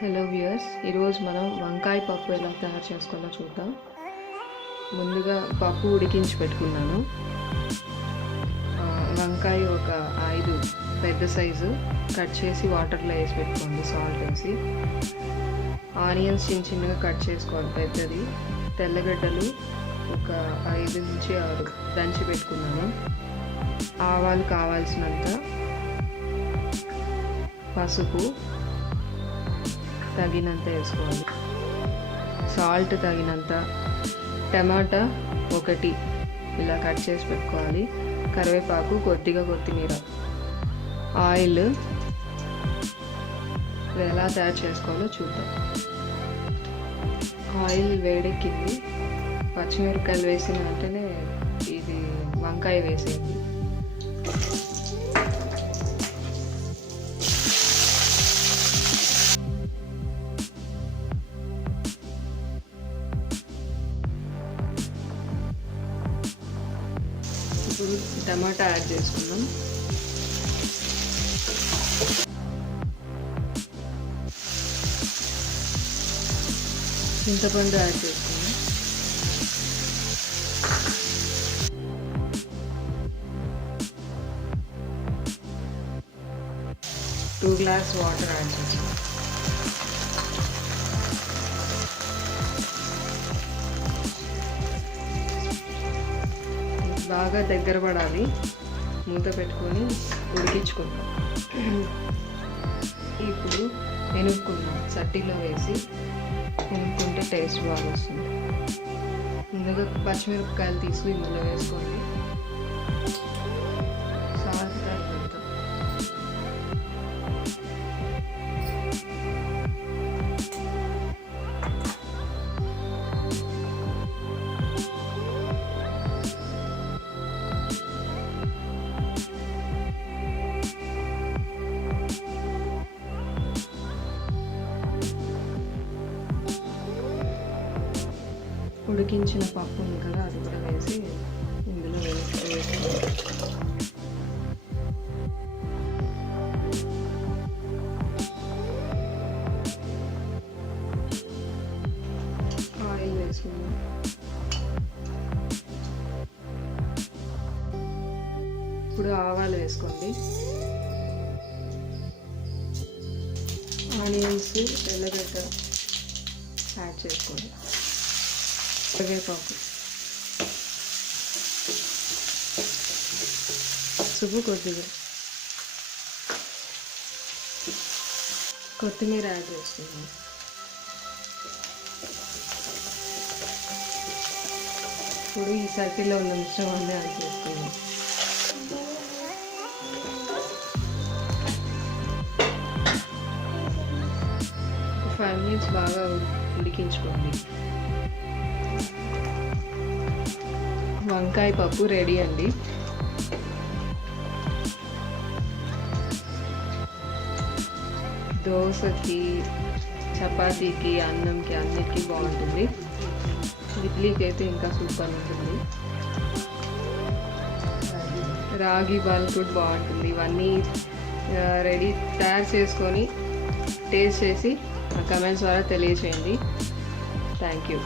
Hello viewers, ఈరోజు మనం వంకాయ పప్పు ఎలా తయారు చేసుకోవాలో చూద్దాం. ముందుగా పప్పు ఉడికించి పెట్టుకున్నాను. వంకాయ ఒక 5 పెద్ద సైజు కట్ చేసి వాటర్లో వేసి పెట్టుకోండి, సాల్ట్ వేసి. ఆనియన్స్ చిన్న చిన్నగా కట్ చేసుకోవాలి పెద్దది. తెల్లగడ్డలు ఒక 5 నుంచి 6 దంచి పెట్టుకున్నాను. ఆవాలు కావాల్సినంత, పసుపు తగినంత వేసుకోవాలి, సాల్ట్ తగినంత, టమాటా ఒకటి ఇలా కట్ చేసి పెట్టుకోవాలి, కరివేపాకు, కొద్దిగా కొత్తిమీర, ఆయిల్. ఎలా తయారు చేసుకోవాలో చూద్దాం. ఆయిల్ వేడెక్కింది. పచ్చిమిరపకాయలు వేసిన వెంటనే ఇది వంకాయ వేసేయండి. ఇప్పుడు టమాటా యాడ్ చేసుకుందాం. చింతపండు యాడ్ చేసుకుందాం. టూ గ్లాస్ వాటర్ యాడ్ చేసుకుందాం. బాగా దగ్గర పడాలి. మూత పెట్టుకొని ఉడికించుకుందాం. ఇప్పుడు ఎనుక్కుందాం. చట్టీలో వేసి ఎనుక్కుంటే టేస్ట్ బాగా వస్తుంది. ముందుగా పచ్చిమిరపకాయలు తీసి ఇందులో వేసుకోండి. సాల్ట్ తగినంత, ఉడికించిన పప్పు ఉంది కదా, అది కూడా వేసి ఇందులో వేసుకోవాలి. ఆయిల్ వేసుకుందాం. ఇప్పుడు ఆవాలు వేసుకోండి. ఆనియన్స్, తెల్లగడ్డ యాడ్ చేసుకోండి. కరివేపాకు, పసుపు కొద్దిగా, కొత్తిమీర యాడ్ చేసుకుందాం. ఇప్పుడు ఈ సర్కిల్లో ఉన్న మిశ్రమాన్ని యాడ్ చేసుకుందాం. ఒక 5 minutes బాగా ఉడికించుకోండి. వంకాయ పప్పు రెడీ అండి. దోశకి, చపాతీకి, అన్నంకి, అన్నిటికీ బాగుంటుంది. ఇడ్లీకి అయితే ఇంకా సూపర్ ఉంటుంది. రాగి బాల్ కూడా బాగుంటుంది. ఇవన్నీ రెడీ తయారు చేసుకొని టేస్ట్ చేసి కమెంట్స్ ద్వారా తెలియచేయండి. Thank you.